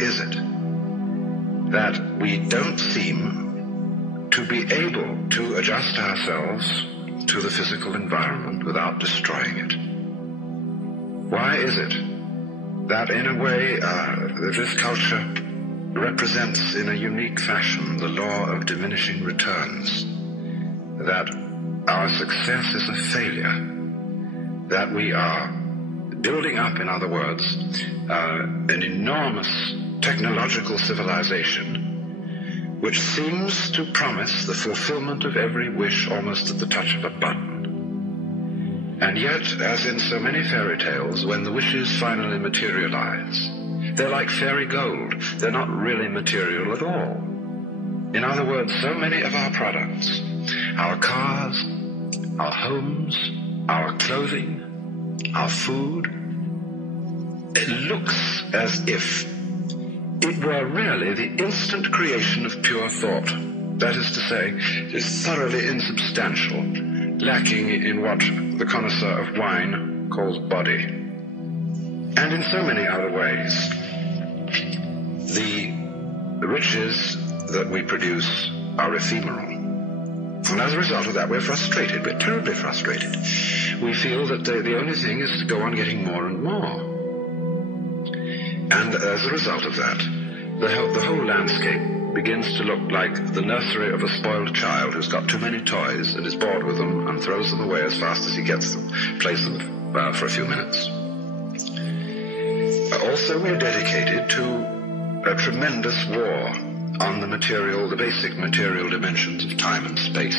is it that we don't seem to be able to adjust ourselves to the physical environment without destroying it? Why is it that in a way this culture represents in a unique fashion the law of diminishing returns, that our success is a failure, that we are building up, in other words, an enormous technological civilization which seems to promise the fulfillment of every wish almost at the touch of a button. And yet, as in so many fairy tales, when the wishes finally materialize, they're like fairy gold. They're not really material at all. In other words, so many of our products, our cars, our homes, our clothing, our food, it looks as if it were really the instant creation of pure thought. That is to say, it is thoroughly insubstantial, lacking in what the connoisseur of wine calls body. And in so many other ways, the riches that we produce are ephemeral. And as a result of that, we're frustrated. We're terribly frustrated. We feel that the only thing is to go on getting more and more. And as a result of that, the whole landscape begins to look like the nursery of a spoiled child who's got too many toys and is bored with them and throws them away as fast as he gets them, plays them for a few minutes. Also, we're dedicated to a tremendous war on the basic material dimensions of time and space.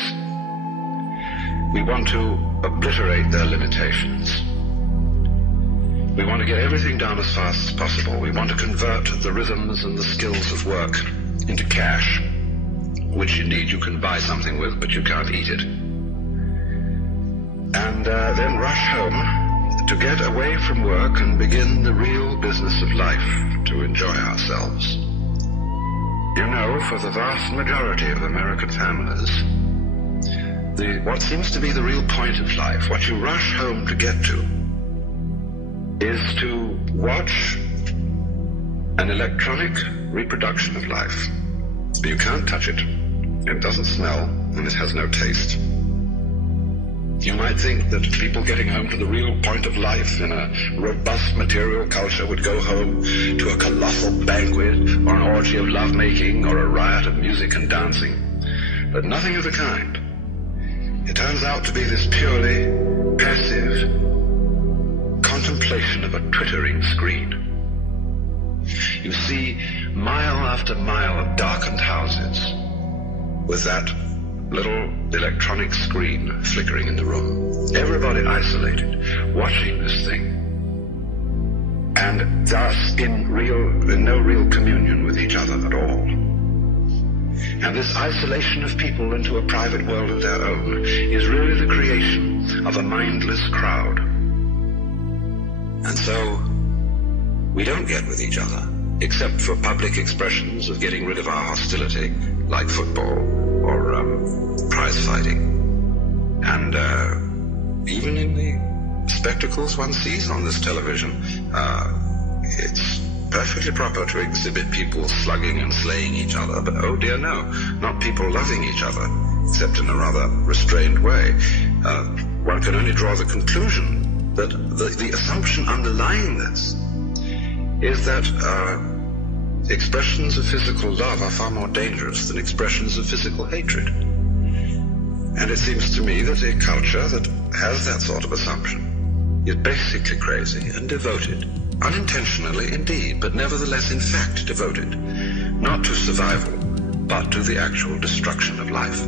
We want to obliterate their limitations. We want to get everything done as fast as possible. We want to convert the rhythms and the skills of work into cash, which indeed you can buy something with, but you can't eat it. And then rush home to get away from work and begin the real business of life, to enjoy ourselves. You know, for the vast majority of American families, what seems to be the real point of life, what you rush home to get to, is to watch an electronic reproduction of life. You can't touch it. It doesn't smell, and it has no taste. You might think that people getting home to the real point of life in a robust material culture would go home to a colossal banquet or an orgy of lovemaking or a riot of music and dancing. But nothing of the kind. It turns out to be this purely passive contemplation of a twittering screen. You see mile after mile of darkened houses with that little electronic screen flickering in the room. Everybody isolated, watching this thing, and thus in no real communion with each other at all. And this isolation of people into a private world of their own is really the creation of a mindless crowd. And so we don't get with each other, except for public expressions of getting rid of our hostility, like football or prize fighting. And even in the spectacles one sees on this television, it's perfectly proper to exhibit people slugging and slaying each other, but oh dear no, not people loving each other, except in a rather restrained way. One can only draw the conclusion that the assumption underlying this is that expressions of physical love are far more dangerous than expressions of physical hatred. And it seems to me that a culture that has that sort of assumption is basically crazy and devoted, unintentionally indeed, but nevertheless in fact devoted, not to survival, but to the actual destruction of life.